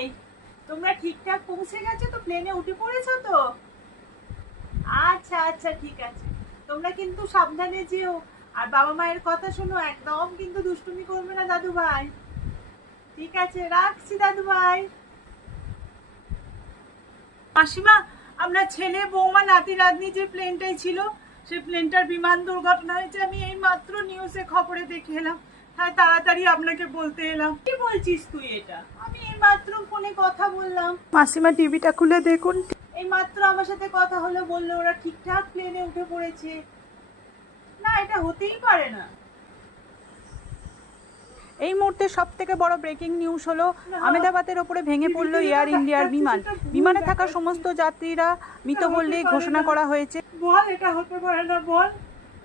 ভাই, তোমরা ঠিকঠাক পৌঁছে গেছো তো? প্লেনে উঠে পড়েছো তো? আচ্ছা আচ্ছা, ঠিক আছে। তোমরা কিন্তু সাবধানে যেও, আর বাবা মায়ের কথা শোনো, একদম কিন্তু দুষ্টুমি করবে না দাদু ভাই। ঠিক আছে, রাখছি দাদু ভাই। মাসিমা, আমরা ছেলে বৌমা নাতি নাতনি যে প্লেনটাই ছিল, সেই প্লেনটার বিমান দুর্ঘটনা হয়েছে। আমি এই মাত্র নিউজে খবরে দেখে এলাম, তাই তাড়াতাড়ি আপনাকে বলতে এলাম। কি বলছিস তুই এটা? আমি এই মাত্র ফোনে কথা বললাম। মাসিমা, টিভিটা খুলে দেখুন। এই মাত্র আমার সাথে কথা হলো, বললো ওরা ঠিকঠাক প্লেনে উঠে পড়েছে। না, এটা হতেই পারে না। এই মুহূর্তে সব থেকে বড় ব্রেকিং নিউজ হলো আহমেদাবাদের ওপরে ভেঙে পড়ল এয়ার ইন্ডিয়ার বিমান। বিমানে থাকা সমস্ত যাত্রীরা মৃত বলে ঘোষণা করা হয়েছে। বল, এটা হতে পারে না, বল।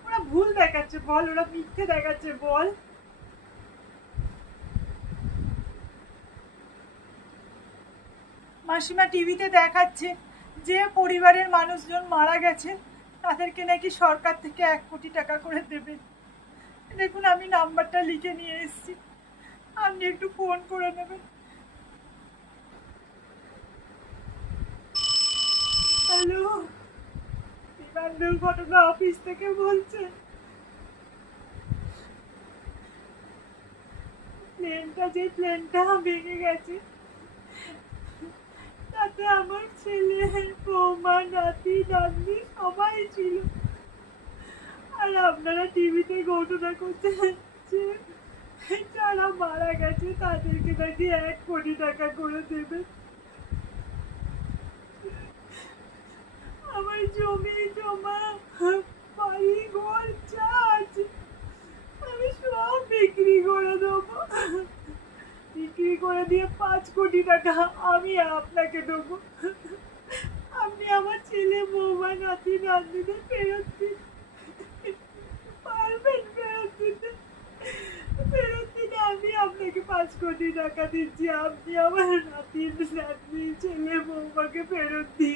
ওরা ভুল দেখাচ্ছে, বল। ওরা মিথ্যে দেখাচ্ছে, বল। মাসিমা, টিভিতে দেখাচ্ছে যে পরিবারের মানুষজন মারা গেছে, তাদেরকে নাকি সরকার থেকে 1 কোটি টাকা করে দেবে। দেখুন, আমি নাম্বারটা লিখে নিয়ে এসেছি, আপনি একটু ফোন করে নেবেন। হ্যালো, বিমান দুর্ঘটনা অফিস থেকে বলছে। প্লেনটা ভেঙে গেছে, তাতে আমার ছেলে, বৌমা, নাতি নাতনি সবাই ছিল। আর আপনারা টিভিতে ঘটনা করছেন যে যারা মারা গেছে তাদেরকে নাকি 1 কোটি টাকা করে দেবে। আমার জমি জমা, বাড়ি ঘর যা আছে, আমি সব বিক্রি করে দেবো। বিক্রি করে দিয়ে 5 কোটি টাকা আমি আপনাকে দেবো। আপনি আমার ছেলে, বৌমা, নাতি নাতনিদের ফেরত দিন। পারবেন ফেরত দিতে? ফেরত দিলে আমি আপনাকে 5 কোটি টাকা দিচ্ছি। আপনি আমার নাতি নাতনি, ছেলে, বৌমাকে ফেরত দিন।